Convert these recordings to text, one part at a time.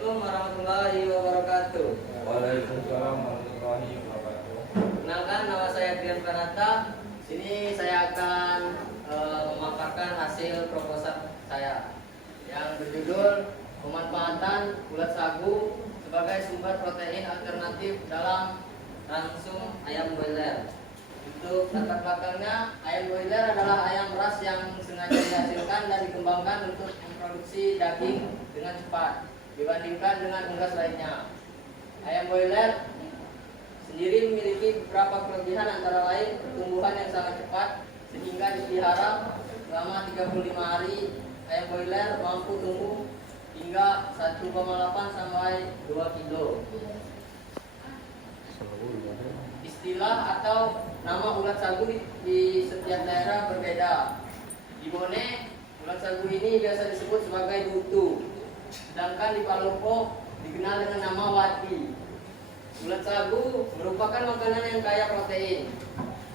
Assalamualaikum warahmatullahi wabarakatuh. Waalaikumsalam warahmatullahi wabarakatuh. Kenalkan, nama saya Dian Pranata. Sini saya akan memaparkan hasil proposal saya yang berjudul pemanfaatan ulat sagu sebagai sumber protein alternatif dalam langsung ayam broiler. Untuk latar belakangnya, ayam broiler adalah ayam ras yang sengaja dihasilkan dan dikembangkan untuk memproduksi daging dengan cepat dibandingkan dengan unggas lainnya. Ayam broiler sendiri memiliki beberapa kelebihan, antara lain pertumbuhan yang sangat cepat sehingga dipelihara selama 35 hari. Ayam broiler mampu tumbuh hingga 1,8 sampai 2 kilo. Istilah atau nama ulat sagu di setiap daerah berbeda. Di Bone, ulat sagu ini biasa disebut sebagai dutu, sedangkan di Palopo dikenal dengan nama wati. Ulat sagu merupakan makanan yang kaya protein.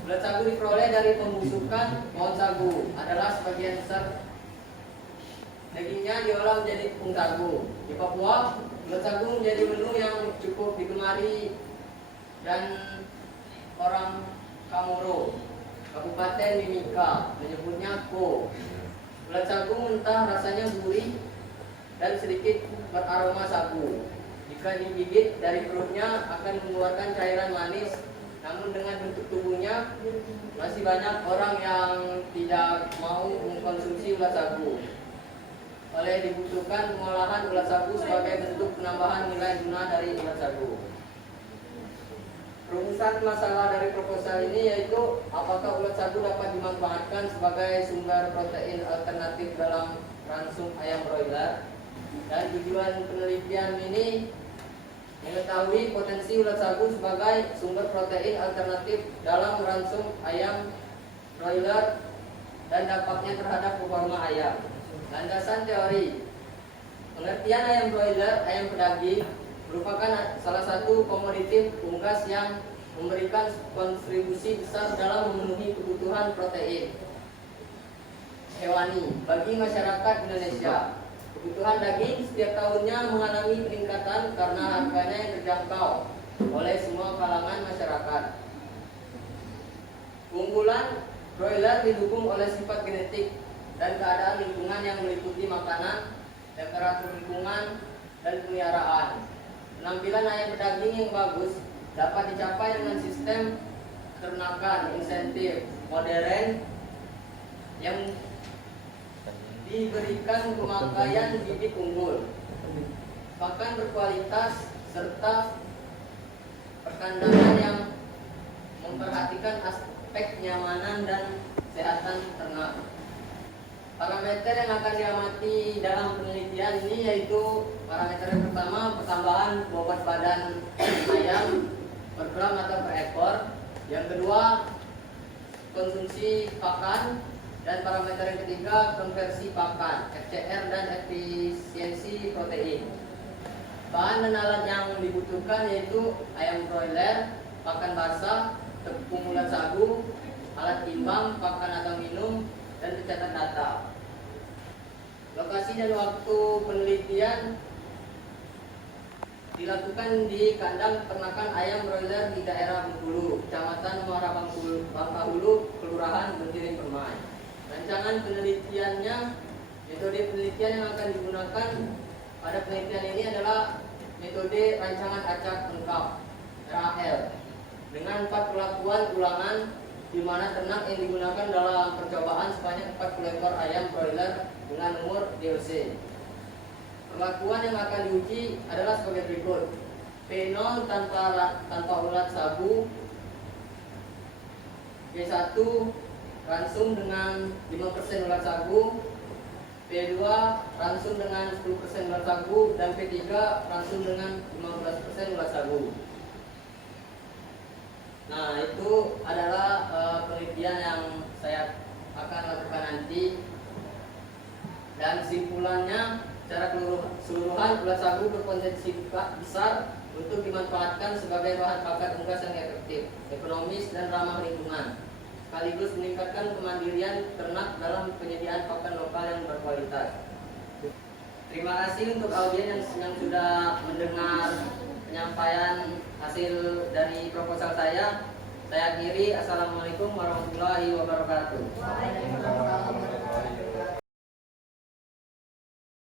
Ulat sagu diperoleh dari pembusukan pohon sagu, adalah sebagian besar dagingnya diolah menjadi tepung sagu. Di Papua, ulat sagu menjadi menu yang cukup digemari dan orang Kamoro, Kabupaten Mimika menyebutnya ko. Ulat sagu mentah rasanya gurih dan sedikit beraroma sagu. Jika digigit dari perutnya akan mengeluarkan cairan manis, namun dengan bentuk tubuhnya masih banyak orang yang tidak mau mengkonsumsi ulat sagu. Oleh dibutuhkan pengolahan ulat sagu sebagai bentuk penambahan nilai guna dari ulat sagu. Rumusan masalah dari proposal ini yaitu apakah ulat sagu dapat dimanfaatkan sebagai sumber protein alternatif dalam ransum ayam broiler, dan tujuan penelitian ini mengetahui potensi ulat sagu sebagai sumber protein alternatif dalam ransum ayam broiler dan dampaknya terhadap performa ayam. Landasan teori: pengertian ayam broiler, ayam pedaging, merupakan salah satu komoditif unggas yang memberikan kontribusi besar dalam memenuhi kebutuhan protein hewani bagi masyarakat Indonesia. Kebutuhan daging setiap tahunnya mengalami peningkatan karena harganya yang terjangkau oleh semua kalangan masyarakat. Keunggulan broiler didukung oleh sifat genetik dan keadaan lingkungan yang meliputi makanan, temperatur lingkungan, dan peliharaan. Penampilan ayam pedaging yang bagus dapat dicapai dengan sistem ternakan insentif modern yang diberikan pemakaian bibit unggul, pakan berkualitas, serta perkandangan yang memperhatikan aspek kenyamanan dan kesehatan ternak. Parameter yang akan diamati dalam penelitian ini yaitu parameter yang pertama, pertambahan bobot badan ayam per gram atau per ekor. Yang kedua, konsumsi pakan. Dan parameter yang ketiga, konversi pakan, FCR dan efisiensi protein. Bahan dan alat yang dibutuhkan yaitu ayam broiler, pakan basah, tepung ulat sagu, alat timbang, pakan atau minum, dan pencatat data. Lokasi dan waktu penelitian dilakukan di kandang peternakan ayam broiler di daerah Bengkulu, Kecamatan Muara Bangkahulu, Kelurahan Bentiring Permai. Rancangan penelitiannya, metode penelitian yang akan digunakan pada penelitian ini adalah metode rancangan acak lengkap (RAL) dengan 4 perlakuan ulangan, di mana ternak yang digunakan dalam percobaan sebanyak 40 ekor ayam broiler dengan umur DOC. Perlakuan yang akan diuji adalah sebagai berikut: P0 tanpa ulat sagu, P1 ransum dengan 5% ulat sagu, P2 ransum dengan 10% ulat sagu, dan P3 ransum dengan 15% ulat sagu. Nah, itu adalah penelitian yang saya akan lakukan nanti. Dan kesimpulannya, secara keseluruhan ulat sagu berpotensi besar untuk dimanfaatkan sebagai bahan pakan unggas yang efektif, ekonomis, dan ramah lingkungan, sekaligus meningkatkan kemandirian ternak dalam penyediaan pakan lokal yang berkualitas. Terima kasih untuk audien yang sudah mendengar penyampaian hasil dari proposal saya. Saya akhiri. Assalamualaikum warahmatullahi wabarakatuh.